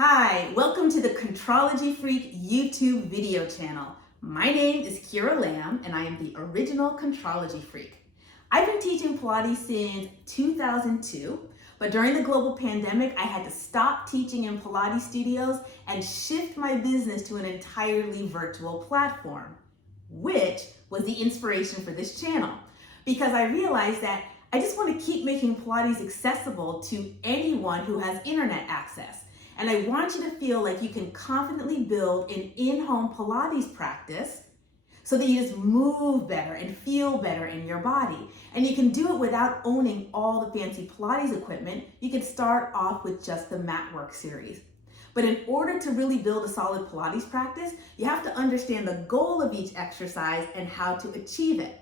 Hi, welcome to the Contrology Freak YouTube video channel. My name is Kira Lamb and I am the original Contrology Freak. I've been teaching Pilates since 2002, but during the global pandemic, I had to stop teaching in Pilates studios and shift my business to an entirely virtual platform, which was the inspiration for this channel, because I realized that I just want to keep making Pilates accessible to anyone who has internet access. And I want you to feel like you can confidently build an in-home Pilates practice so that you just move better and feel better in your body. And you can do it without owning all the fancy Pilates equipment. You can start off with just the mat work series. But in order to really build a solid Pilates practice, you have to understand the goal of each exercise and how to achieve it.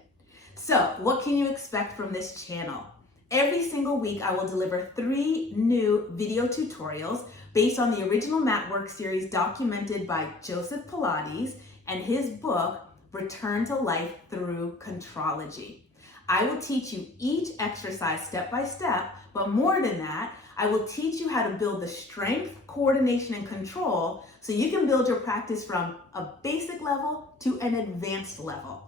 So what can you expect from this channel? Every single week, I will deliver 3 new video tutorials based on the original mat work series documented by Joseph Pilates and his book, Return to Life Through Contrology. I will teach you each exercise step by step, but more than that, I will teach you how to build the strength, coordination, and control so you can build your practice from a basic level to an advanced level.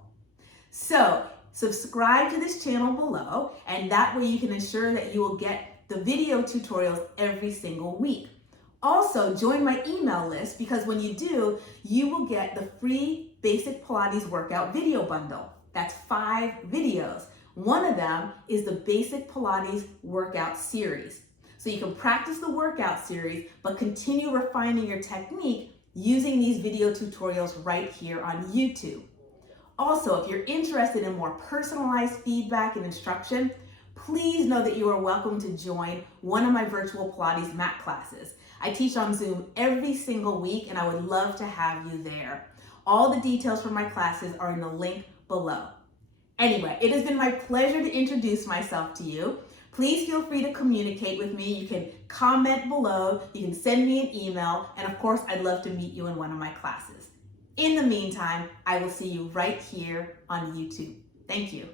So, subscribe to this channel below, and that way you can ensure that you will get the video tutorials every single week. Also, join my email list because when you do, you will get the free Basic Pilates Workout video bundle. That's 5 videos. One of them is the Basic Pilates Workout series. So you can practice the workout series, but continue refining your technique using these video tutorials right here on YouTube. Also, if you're interested in more personalized feedback and instruction, please know that you are welcome to join one of my virtual Pilates mat classes. I teach on Zoom every single week and I would love to have you there. All the details for my classes are in the link below. Anyway, it has been my pleasure to introduce myself to you. Please feel free to communicate with me. You can comment below, you can send me an email, and of course, I'd love to meet you in one of my classes. In the meantime, I will see you right here on YouTube. Thank you.